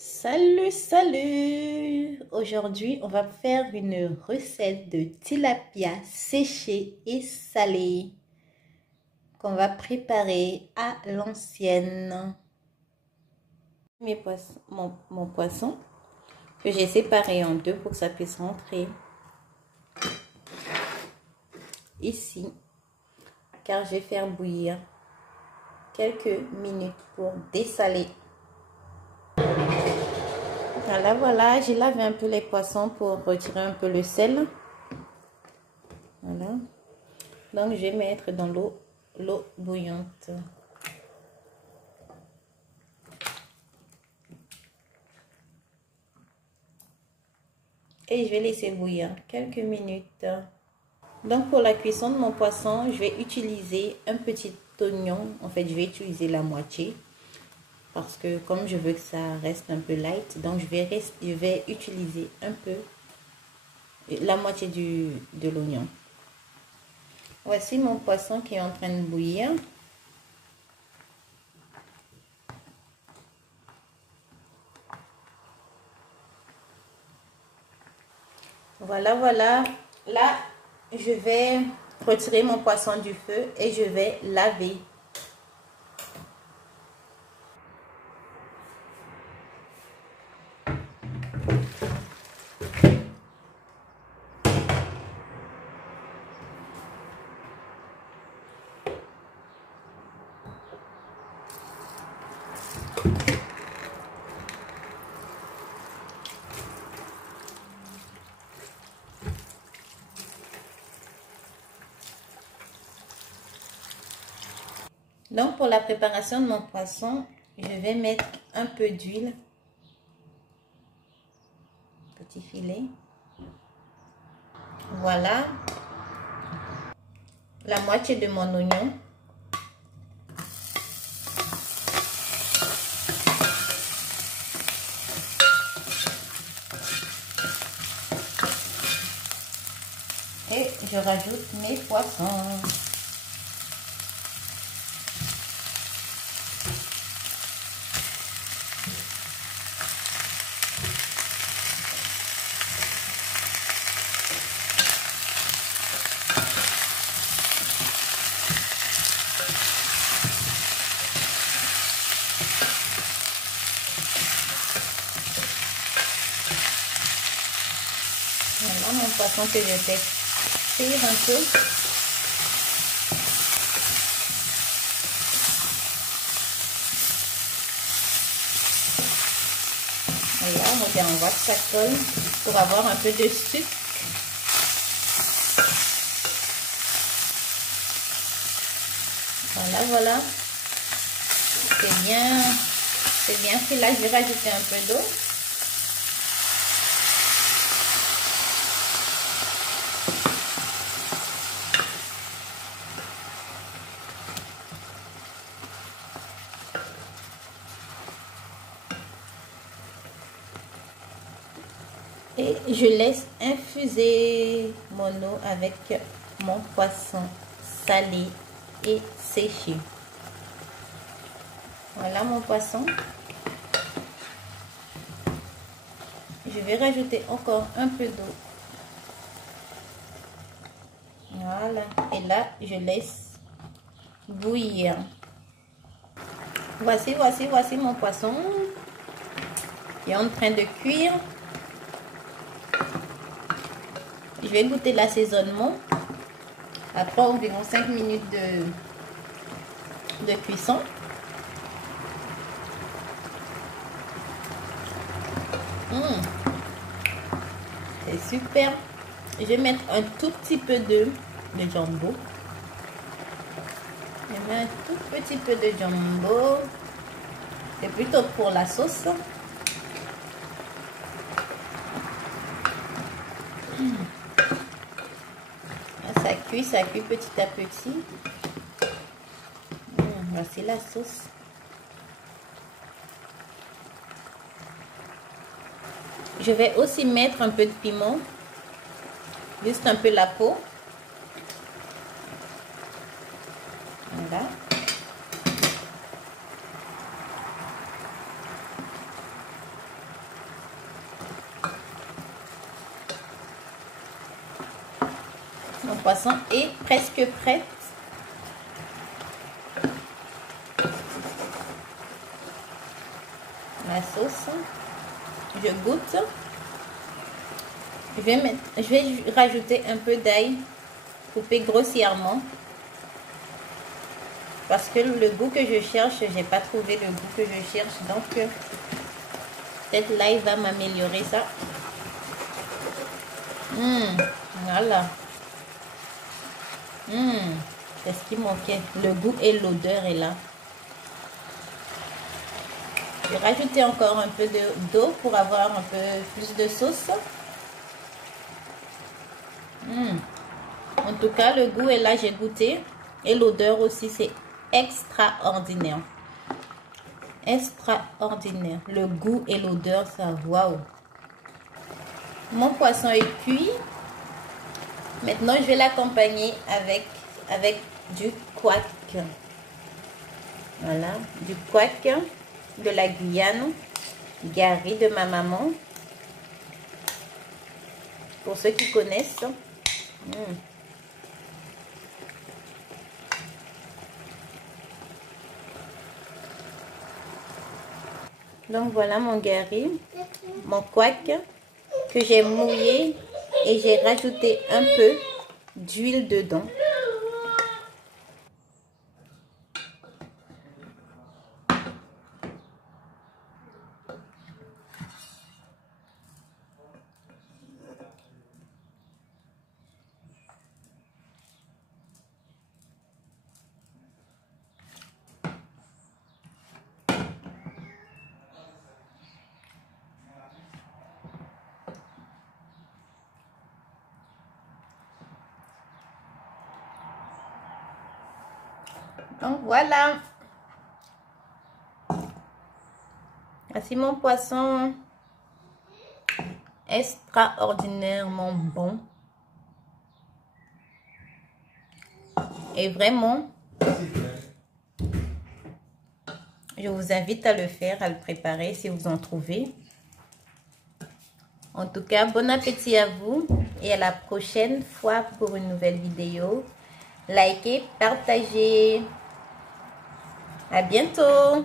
Salut, salut! Aujourd'hui, on va faire une recette de tilapia séché et salé qu'on va préparer à l'ancienne. Mon poisson que j'ai séparé en deux pour que ça puisse rentrer ici, car je vais faire bouillir quelques minutes pour dessaler. Voilà, j'ai lavé un peu les poissons pour retirer un peu le sel. Voilà. Donc, je vais mettre dans l'eau bouillante. Et je vais laisser bouillir quelques minutes. Donc, pour la cuisson de mon poisson, je vais utiliser un petit oignon. En fait, je vais utiliser la moitié. Parce que comme je veux que ça reste un peu light, donc je vais utiliser un peu la moitié de l'oignon. Voici mon poisson qui est en train de bouillir. Voilà. Là, je vais retirer mon poisson du feu et je vais laver. Donc, pour la préparation de mon poisson, je vais mettre un peu d'huile. Petit filet. Voilà. La moitié de mon oignon. Et je rajoute mes poissons. Voilà mon poisson que je fais cuire un peu. Voilà, on voit que ça colle pour avoir un peu de sucre. Voilà. C'est bien fait. Là, je vais rajouter un peu d'eau. Et je laisse infuser mon eau avec mon poisson salé et séché. Voilà mon poisson. Je vais rajouter encore un peu d'eau. Voilà. Et là, je laisse bouillir. Voici mon poisson qui est en train de cuire. Je vais goûter l'assaisonnement après environ 5 minutes de cuisson. C'est super. Je vais mettre un tout petit peu de jumbo. Je mets un tout petit peu de jumbo. C'est plutôt pour la sauce. Ça cuit petit à petit. Voici la sauce. Je vais aussi mettre un peu de piment. Juste un peu la peau. Voilà. Mon poisson est presque prêt. La sauce. Je goûte. Je vais rajouter un peu d'ail coupé grossièrement. Parce que le goût que je cherche, j'ai pas trouvé le goût que je cherche. Donc, peut-être l'ail va m'améliorer ça. Voilà. C'est ce qui manquait. Le goût et l'odeur est là. Je vais rajouter encore un peu d'eau pour avoir un peu plus de sauce. En tout cas, le goût est là, j'ai goûté. Et l'odeur aussi, c'est extraordinaire. Extraordinaire. Le goût et l'odeur, ça, waouh. Mon poisson est cuit. Maintenant, je vais l'accompagner avec du couac. Voilà, du couac de la Guyane, gari de ma maman. Pour ceux qui connaissent. Donc voilà mon gari, mon couac que j'ai mouillé et j'ai rajouté un peu d'huile dedans. Donc voilà. Voici mon poisson extraordinairement bon. Et vraiment, je vous invite à le faire, à le préparer si vous en trouvez. En tout cas, bon appétit à vous et à la prochaine fois pour une nouvelle vidéo. Likez, partagez. À bientôt.